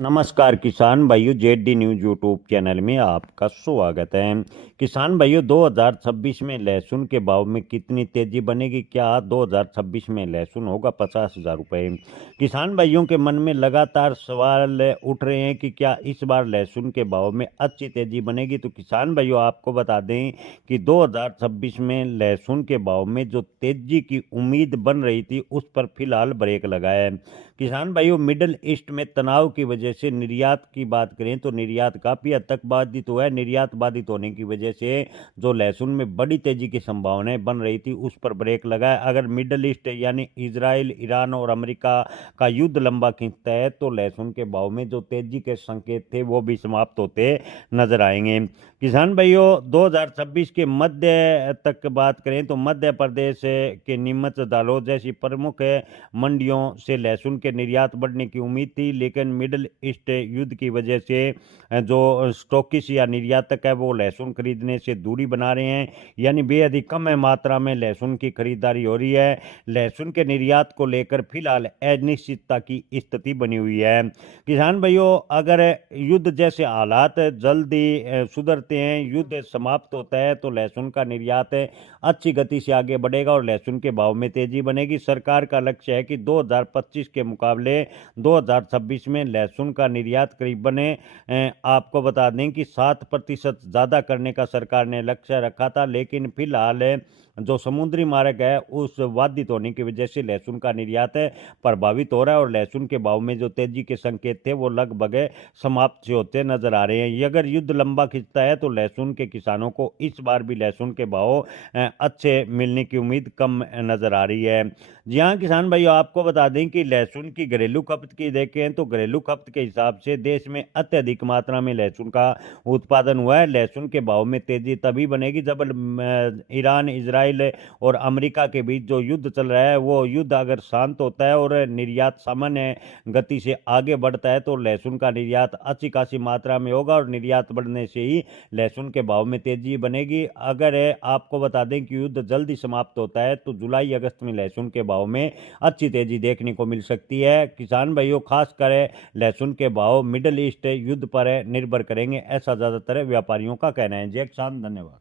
नमस्कार किसान भाइयों, जेडी न्यूज यूट्यूब चैनल में आपका स्वागत है। किसान भाइयों, 2026 में लहसुन के भाव में कितनी तेजी बनेगी? क्या 2026 में लहसुन होगा 50,000 रुपये? किसान भाइयों के मन में लगातार सवाल उठ रहे हैं कि क्या इस बार लहसुन के भाव में अच्छी तेजी बनेगी। तो किसान भाइयों, आपको बता दें कि 2026 में लहसुन के भाव में जो तेजी की उम्मीद बन रही थी, उस पर फिलहाल ब्रेक लगा है। किसान भाइयों, मिडल ईस्ट में तनाव की वजह से निर्यात की बात करें तो निर्यात काफ़ी हद तक बाधित हुआ है। निर्यात बाधित होने की वजह से जो लहसुन में बड़ी तेजी की संभावनाएं बन रही थी, उस पर ब्रेक लगा है। अगर मिडल ईस्ट यानी इजराइल, ईरान और अमेरिका का युद्ध लंबा खींचता है तो लहसुन के भाव में जो तेजी के संकेत थे वो भी समाप्त होते नजर आएंगे। किसान भाइयों, 2026 के मध्य तक बात करें तो मध्य प्रदेश के नीमच, दालोद जैसी प्रमुख मंडियों से लहसुन के निर्यात बढ़ने की उम्मीद थी, लेकिन मिडल ईस्ट युद्ध की वजह से जो स्टॉकिस्ट या निर्यातक है वो लहसुन खरीदने से दूरी बना रहे हैं, यानी बेहद ही कम मात्रा में लहसुन की खरीदारी हो रही है। लहसुन के निर्यात को लेकर फिलहाल अनिश्चितता की स्थिति बनी हुई है। किसान भाइयों, अगर युद्ध जैसे हालात जल्दी सुधरते हैं, युद्ध समाप्त होता है, तो लहसुन का निर्यात अच्छी गति से आगे बढ़ेगा और लहसुन के भाव में तेजी बनेगी। सरकार का लक्ष्य है कि 2025 के मुकाबले 2026 में लहसुन का निर्यात करीबन आपको बता दें कि 7% ज़्यादा करने का सरकार ने लक्ष्य रखा था, लेकिन फिलहाल जो समुद्री मार्ग है उस बाधित होने की वजह से लहसुन का निर्यात प्रभावित हो रहा है और लहसुन के भाव में जो तेजी के संकेत थे वो लगभग समाप्त से होते नजर आ रहे हैं। ये अगर युद्ध लंबा खिंचता है तो लहसुन के किसानों को इस बार भी लहसुन के भाव अच्छे मिलने की उम्मीद कम नजर आ रही है। जी हाँ किसान भाइयों, आपको बता दें कि लहसुन की घरेलू खपत की देखें तो घरेलू खपत के हिसाब से देश में अत्यधिक मात्रा में लहसुन का उत्पादन हुआ है। लहसुन के भाव में तेजी तभी बनेगी जब ईरान, इजराइल और अमेरिका के बीच जो युद्ध चल रहा है वो युद्ध अगर शांत होता है और निर्यात सामान्य गति से आगे बढ़ता है तो लहसुन का निर्यात अच्छी खासी मात्रा में होगा और निर्यात बढ़ने से ही लहसुन के भाव में तेजी बनेगी। अगर आपको बता दें कि युद्ध जल्दी समाप्त होता है तो जुलाई अगस्त में लहसुन के भाव में अच्छी तेजी देखने को मिल सकती है। किसान भाइयों, खासकर लहसुन के भाव मिडल ईस्ट युद्ध पर निर्भर करेंगे, ऐसा ज़्यादातर व्यापारियों का कहना है। जय किसान, धन्यवाद।